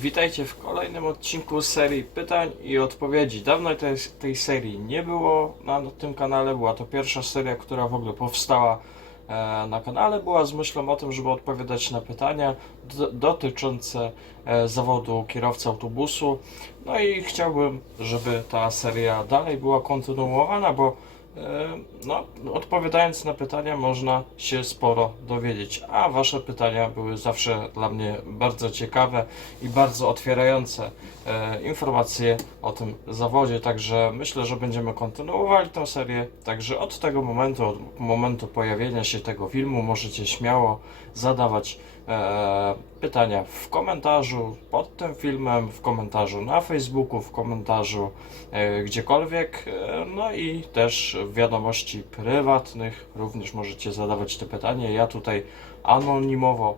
Witajcie w kolejnym odcinku serii pytań i odpowiedzi. Dawno tej, tej serii nie było na tym kanale, była to pierwsza seria, która w ogóle powstała e, na kanale. Była z myślą o tym, żeby odpowiadać na pytania dotyczące e, zawodu kierowcy autobusu. No i chciałbym, żeby ta seria dalej była kontynuowana, bo No, odpowiadając na pytania, można się sporo dowiedzieć, a Wasze pytania były zawsze dla mnie bardzo ciekawe i bardzo otwierające e, informacje o tym zawodzie. Także myślę, że będziemy kontynuowali tę serię. Także od tego momentu, od momentu pojawienia się tego filmu, możecie śmiało zadawać e, pytania w komentarzu pod tym filmem, w komentarzu na Facebooku, w komentarzu e, gdziekolwiek. E, no i też w wiadomości prywatnych również możecie zadawać te pytania. Ja tutaj anonimowo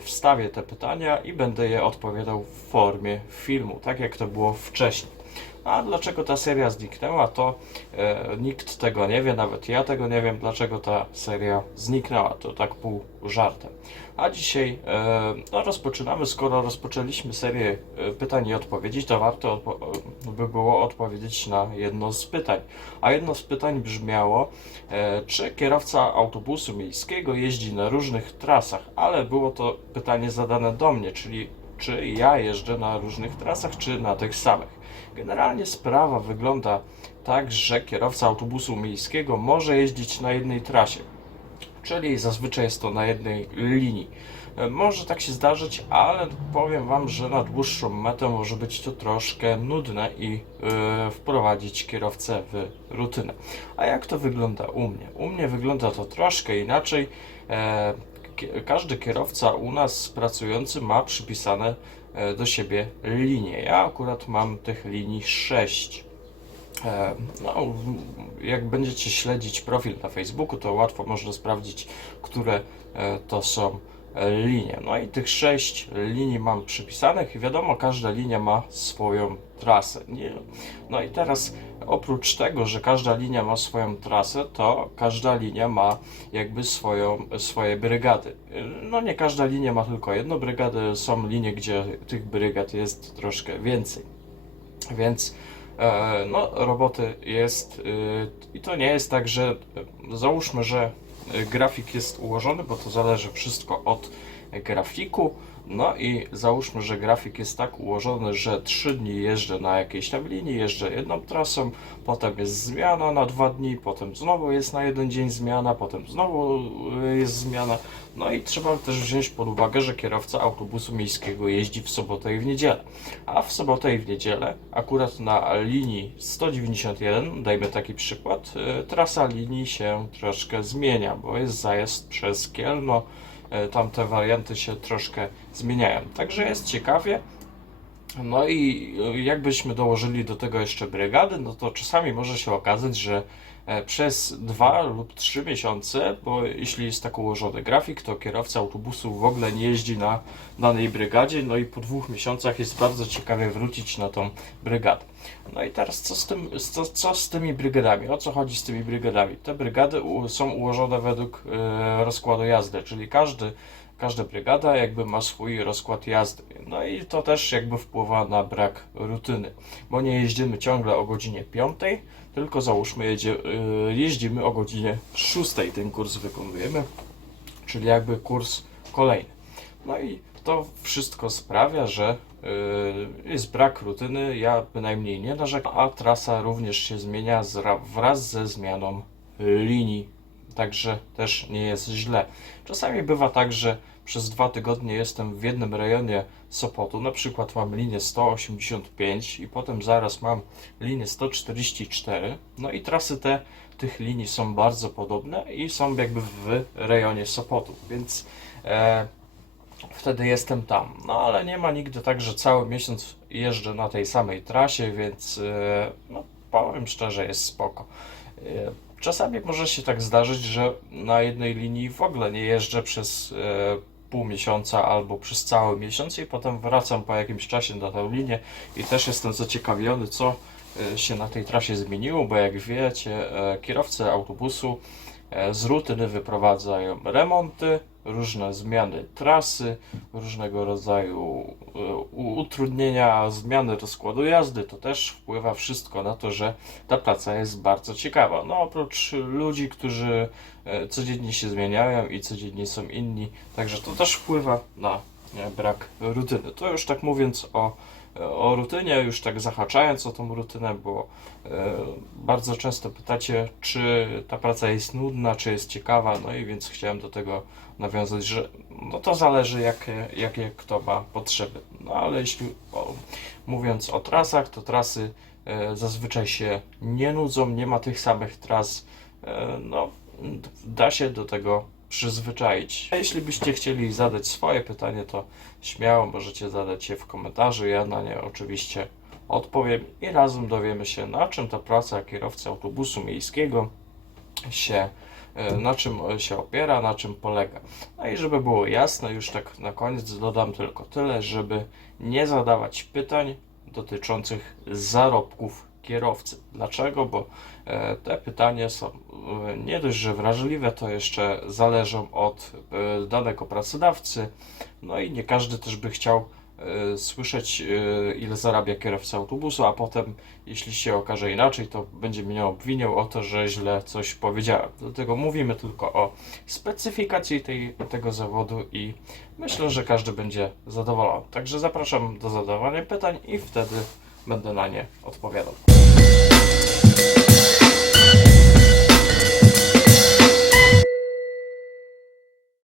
wstawię te pytania i będę je odpowiadał w formie filmu, tak jak to było wcześniej. A dlaczego ta seria zniknęła, to e, nikt tego nie wie, nawet ja tego nie wiem, dlaczego ta seria zniknęła. To tak pół żartem. A dzisiaj e, no, rozpoczynamy. Skoro rozpoczęliśmy serię e, pytań i odpowiedzi, to warto e, by było odpowiedzieć na jedno z pytań. A jedno z pytań brzmiało, e, czy kierowca autobusu miejskiego jeździ na różnych trasach, ale było to pytanie zadane do mnie, czyli czy ja jeżdżę na różnych trasach, czy na tych samych. Generalnie sprawa wygląda tak, że kierowca autobusu miejskiego może jeździć na jednej trasie, czyli zazwyczaj jest to na jednej linii. E, Może tak się zdarzyć, ale powiem Wam, że na dłuższą metę może być to troszkę nudne i e, wprowadzić kierowcę w rutynę. A jak to wygląda u mnie? U mnie wygląda to troszkę inaczej. Ki- każdy kierowca u nas pracujący ma przypisane e, do siebie linie. Ja akurat mam tych linii 6. E, No, jak będziecie śledzić profil na Facebooku, to łatwo można sprawdzić, które e, to są linie. No i tych sześć linii mam przypisanych i wiadomo, każda linia ma swoją trasę. No i teraz oprócz tego, że każda linia ma swoją trasę, to każda linia ma jakby swoją, swoje brygady. No nie każda linia ma tylko jedną brygadę, są linie, gdzie tych brygad jest troszkę więcej. Więc e, no, roboty jest y, i to nie jest tak, że e, załóżmy, że e, grafik jest ułożony, bo to zależy wszystko od grafiku. No i załóżmy, że grafik jest tak ułożony, że 3 dni jeżdżę na jakiejś tam linii, jeżdżę jedną trasą, potem jest zmiana na dwa dni, potem znowu jest na jeden dzień zmiana, potem znowu y, jest zmiana. No i trzeba też wziąć pod uwagę, że kierowca autobusu miejskiego jeździ w sobotę i w niedzielę. A w sobotę i w niedzielę, akurat na linii 191, dajmy taki przykład, y, trasa linii się troszkę zmienia, bo jest zajazd przez Kielno, y, tam te warianty się troszkę zmieniają. Także jest ciekawie. No i jakbyśmy dołożyli do tego jeszcze brygady, no to czasami może się okazać, że e, przez dwa lub trzy miesiące, bo jeśli jest tak ułożony grafik, to kierowca autobusu w ogóle nie jeździ na danej brygadzie, no i po dwóch miesiącach jest bardzo ciekawie wrócić na tą brygadę. No i teraz co z, tym, co, co z tymi brygadami? O co chodzi z tymi brygadami? Te brygady są ułożone według e, rozkładu jazdy, czyli każdy każda brygada jakby ma swój rozkład jazdy. No i to też jakby wpływa na brak rutyny, bo nie jeździmy ciągle o godzinie 5, tylko załóżmy jedzie, yy, jeździmy o godzinie 6, ten kurs wykonujemy, czyli jakby kurs kolejny. No i to wszystko sprawia, że yy, jest brak rutyny, ja bynajmniej nie narzekam, a trasa również się zmienia wraz ze zmianą linii także też nie jest źle. Czasami bywa tak, że przez dwa tygodnie jestem w jednym rejonie Sopotu, na przykład mam linię 185 i potem zaraz mam linię 144, no i trasy te tych linii są bardzo podobne i są jakby w rejonie Sopotu, więc e, wtedy jestem tam. No ale nie ma nigdy tak, że cały miesiąc jeżdżę na tej samej trasie, więc e, no, powiem szczerze, jest spoko. E, Czasami może się tak zdarzyć, że na jednej linii w ogóle nie jeżdżę przez e, pół miesiąca albo przez cały miesiąc i potem wracam po jakimś czasie na tę linię i też jestem zaciekawiony, co e, się na tej trasie zmieniło, bo jak wiecie, e, kierowcy autobusu e, z rutyny wyprowadzają remonty, różne zmiany trasy, różnego rodzaju e, utrudnienia, zmiany rozkładu jazdy. To też wpływa wszystko na to, że ta praca jest bardzo ciekawa. No oprócz ludzi, którzy e, codziennie się zmieniają i codziennie są inni, także to też wpływa na e, brak rutyny. To już tak mówiąc o, o rutynie, już tak zahaczając o tą rutynę, bo e, bardzo często pytacie, czy ta praca jest nudna, czy jest ciekawa, no i więc chciałem do tego nawiązać, że no to zależy jakie, jakie kto ma potrzeby. No ale jeśli o, mówiąc o trasach, to trasy e, zazwyczaj się nie nudzą, nie ma tych samych tras, e, no da się do tego przyzwyczaić. A jeśli byście chcieli zadać swoje pytanie, to śmiało możecie zadać je w komentarzu, ja na nie oczywiście odpowiem i razem dowiemy się na czym ta praca kierowcy autobusu miejskiego się, e, na czym się opiera, na czym polega. No i żeby było jasne, już tak na koniec dodam tylko tyle, żeby nie zadawać pytań dotyczących zarobków kierowcy. Dlaczego? Bo e, te pytania są e, nie dość, że wrażliwe, to jeszcze zależą od e, danego pracodawcy. No i nie każdy też by chciał słyszeć, ile zarabia kierowca autobusu, a potem, jeśli się okaże inaczej, to będzie mnie obwiniał o to, że źle coś powiedziałem. Dlatego mówimy tylko o specyfikacji tej, tego zawodu i myślę, że każdy będzie zadowolony. Także zapraszam do zadawania pytań i wtedy będę na nie odpowiadał.